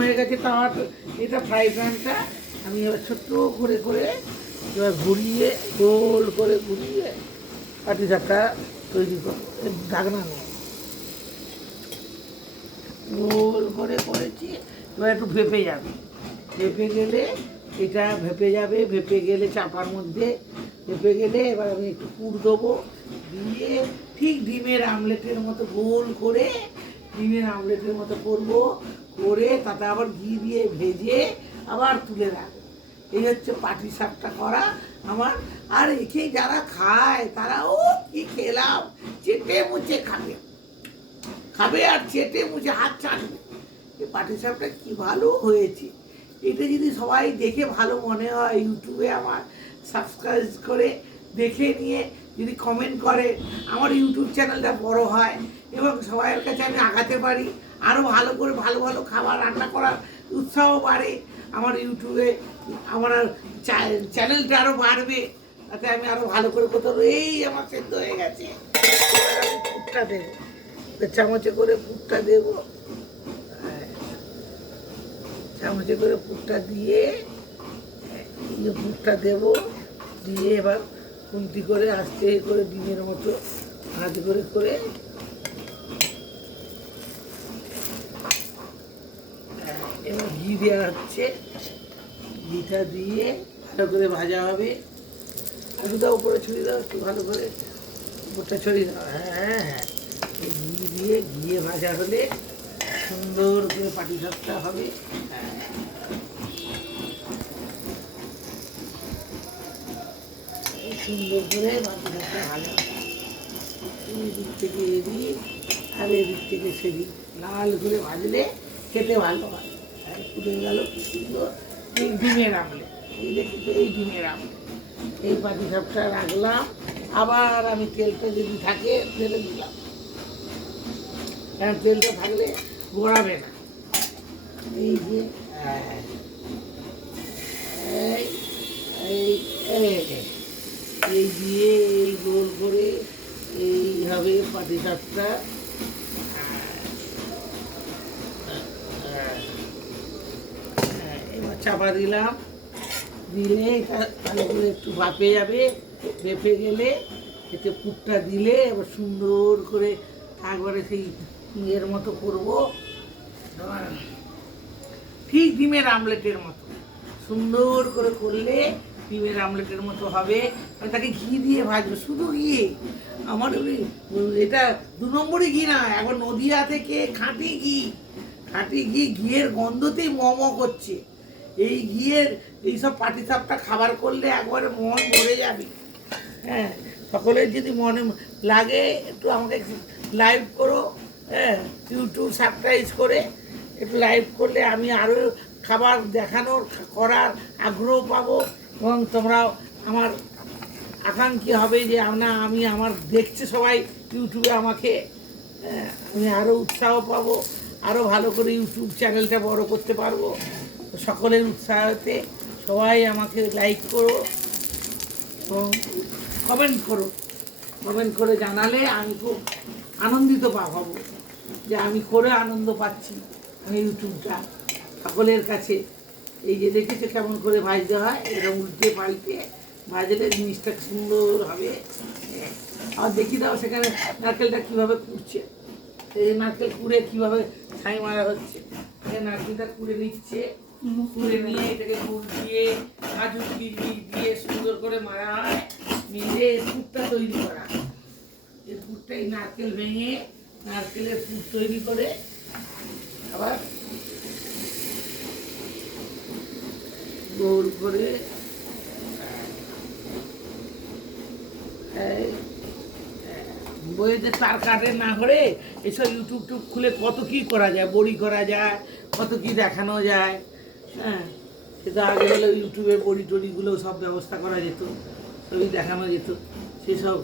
হয়ে গেছে তাওয়া। এটা ফ্রাই প্যানটা আমি এবার ছোট্ট করে করে এবার ঘুরিয়ে গোল করে ঘুরিয়ে পাটিসাপটা তৈরি করবো। ঢাকনা নেই, গোল করে করেছি। এবার একটু ভেপে যাবে, ভেপে গেলে এটা ভেপে যাবে, ভেপে গেলে চাপার মধ্যে ভেপে গেলে এবার আমি একটু পুর দেবো, দিয়ে ঠিক ডিমের আমলেটের মতো গোল করে ডিমের আমলেটের মতো করবো, করে তাতে আবার ঘি দিয়ে ভেজে আবার তুলে রাখবো। এই হচ্ছে পাটিসাপটা করা আমার। আর একে যারা খায় তারা ও কি খেলাম, চেটে মুচে খাবে, খাবে আর চেটে মুচে হাত চাটবে। এই পাটিসাপটা কি ভালো হয়েছে। এটা যদি সবাই দেখে ভালো মনে হয়, ইউটিউবে আমার সাবস্ক্রাইব করে দেখে নিয়ে যদি কমেন্ট করে, আমার ইউটিউব চ্যানেলটা বড় হয় এবং সবাইয়ের কাছে আমি আগাতে পারি, আরও ভালো করে ভালো ভালো খাবার রান্না করার উৎসাহ বাড়ে, আমার ইউটিউবে আমার চ্যানেলটা আরও বাড়বে, তাতে আমি আরও ভালো করে করতে পারবো। এই আমার সেদ্ধ হয়ে গেছে, এবার আমি পুরটা দেবো, চামচে করে পুরটা দেবো, চামচে করে পুরটা দিয়ে পুরটা দেবো, দিয়ে এবার খুন্তি করে আস্তে করে ডিমের মতো হাত করে করে এবার ঘি দেওয়া হচ্ছে। ঘিটা দিয়ে ভালো করে ভাজা হবে। আলুটা উপরে ছড়িয়ে দাও একটু ভালো করে, উপরটা ছড়িয়ে দাও। হ্যাঁ হ্যাঁ, এই ঘি দিয়ে ঘিয়ে ভাজা হলে সুন্দর করে পাটিসাপটা হবে। সুন্দর করে পাটিসাপটা ভাজা, এই দিক থেকে এদিক আর এদিক থেকে সেদিক লাল করে ভাজলে খেতে ভালো হয়। আর পুড়ে গেল কি সুন্দর। এই ডিমের আমলে, এই দেখি তো এই ডিমের আমলে এই পাটিসাপটা রাখলাম। আবার আমি তেলটা যদি থাকে ফেলে দিলাম, কারণ তেলটা থাকলে গড়াবে না। এই যে এই এই দিয়ে এই গোল করে এইভাবে পাটিসাপটা এবার চাপা দিলাম, দিলে এটা ভালো করে একটু ভাপে যাবে। ভেপে গেলে এতে পুরটা দিলে এবার সুন্দর করে একবারে সেই ইয়ের মতো করবো, ঠিক ডিমের আমলেটের মতো সুন্দর করে করলে ডিমের আমলেটের মতো হবে। তাকে ঘি দিয়ে ভাজবো, শুধু ঘি। আমার এটা 2 নম্বরই ঘি না, এখন নদিয়া থেকে খাঁটি ঘি, খাঁটি ঘি, ঘিয়ের গন্ধতেই ম করছে। এই ঘিয়ের এইসব পাটিসাপটা খাবার করলে একবারে মন ভরে যাবে। হ্যাঁ, সকলের যদি মনে লাগে একটু আমাকে লাইভ করো, হ্যাঁ, ইউটিউব সাবস্ক্রাইব করে একটু লাইভ করলে আমি আরও খাবার দেখানোর করার আগ্রহ পাবো, এবং তোমরাও আমার আকাঙ্ক্ষী হবে যে আমি আমার দেখছে সবাই ইউটিউবে আমাকে, আমি আরও উৎসাহ পাবো, আরও ভালো করে ইউটিউব চ্যানেলটা বড় করতে পারবো। সকলের উৎসাহতে সবাই আমাকে লাইক করো এবং কমেন্ট করো। কমেন্ট করে জানালে আমি খুব আনন্দিত হব যে আমি করে আনন্দ পাচ্ছি আমি ইউটিউবটা সকলের কাছে। এই যে দেখেছো কেমন করে ভাজতে হয়, এরকম উল্টে পাল্টে ভাজলে জিনিসটা সুন্দর হবে। আর দেখি দাও সেখানে নারকেলটা কীভাবে কুড়ছে, এই নারকেল কুড়ে কীভাবে ছাই মারা হচ্ছে। নারকেলটা কুড়ে নিচ্ছে, কুড়ে নিয়ে এটাকে গুড় দিয়ে কাজু কিশমিশ দিয়ে সুন্দর করে মারা হয়, মিলে পুরটা তৈরি করা। এই পুরটা এই নারকেল ভেঙে নারকেলের পুর তৈরি করে আবার গোল করে বইতে তার কাটে না করে এসব ইউটিউব খুলে কত কি করা যায়, বড়ি করা যায়, কত কি দেখানো যায়। হ্যাঁ, সেটা আগে হলো ইউটিউবে বড়ি টড়িগুলো সব ব্যবস্থা করা যেত, সবই দেখানো যেত, সেসব